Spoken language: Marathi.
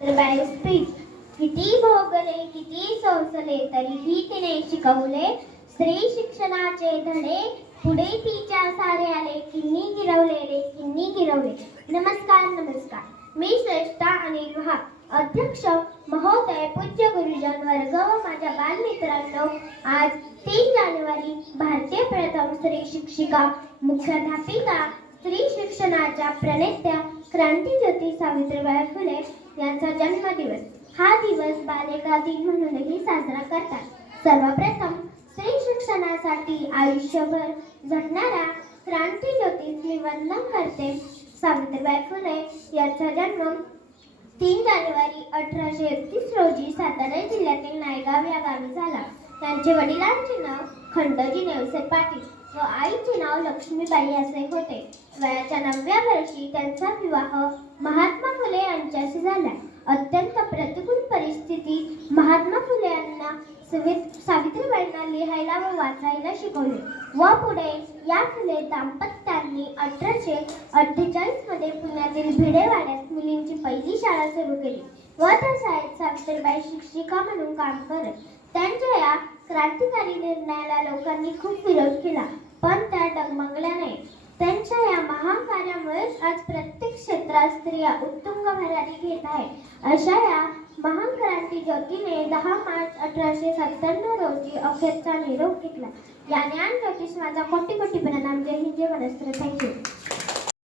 सावित्रीबाई स्पीच. किती भोगले किती सोसले तरीही तिने शिकवले. स्त्री शिक्षणाचे धडे पुढे तिच्या सारे आले किन्नी गिरवले रे किन्नी गिरवले. नमस्कार नमस्कार. मी श्रेष्ठा अनिल महाग अध्यक्ष महोदय पूज्य गुरुजन वर्ग व माझ्या बालमित्रांनो आज तीन जानेवारी भारतीय प्रथम स्त्री शिक्षिका मुख्याध्यापिका स्त्री शिक्षणाच्या प्रणेत्या क्रांतीज्योती सावित्रीबाई फुले यांचा जन्मदिवस. हा दिवस बालिका दिन म्हणूनही साजरा करतात. सर्वप्रथम स्त्री शिक्षणासाठी आयुष्यभर झटणाऱ्या क्रांतीज्योतीस मी वंदन करते सावित्रीबाई फुले यांचा जन्म तीन जानेवारी अठराशे एकतीस रोजी सातारा जिल्ह्यातील नायगाव या गावी झाला. त्यांचे वडिलांचे नाव खंडोजी नेवसे पाटील. व आईचे नाव लक्ष्मीबाई असे होते. वयाच्या नवव्या वर्षी त्यांचा विवाह महात्मा फुले यांच्याशी झाला. अत्यंत प्रतिकूल परिस्थितीत महात्मा फुले यांना सावित्रीबाईंना लिहायला व वाचायला शिकवले. व पुढे या फुले दाम्पत्यांनी अठराशे अठ्ठेचाळीसमध्ये पुण्यातील भिडेवाड्यात मुलींची पहिली शाळा सुरू केली. व त्या शाळेत सावित्रीबाई शिक्षिका म्हणून काम करत त्यांच्या या क्रांतिकारी निर्णयाला लोकांनी खूप विरोध केला. डगमगल्याने त्यांच्या या महान कार्यामुळेच आज प्रत्येक क्षेत्रात स्त्रिया उत्तुंग भरारी घेत आहे. अशा या महान क्रांती ज्योतीने दहा मार्च अठराशे सत्त्याण्णव रोजी अखेरचा निरोप घेतला. या ज्ञान ज्योतिष माझा कोटी कोटी प्रणाम. जय हिंद जय महाराष्ट्र. Thank you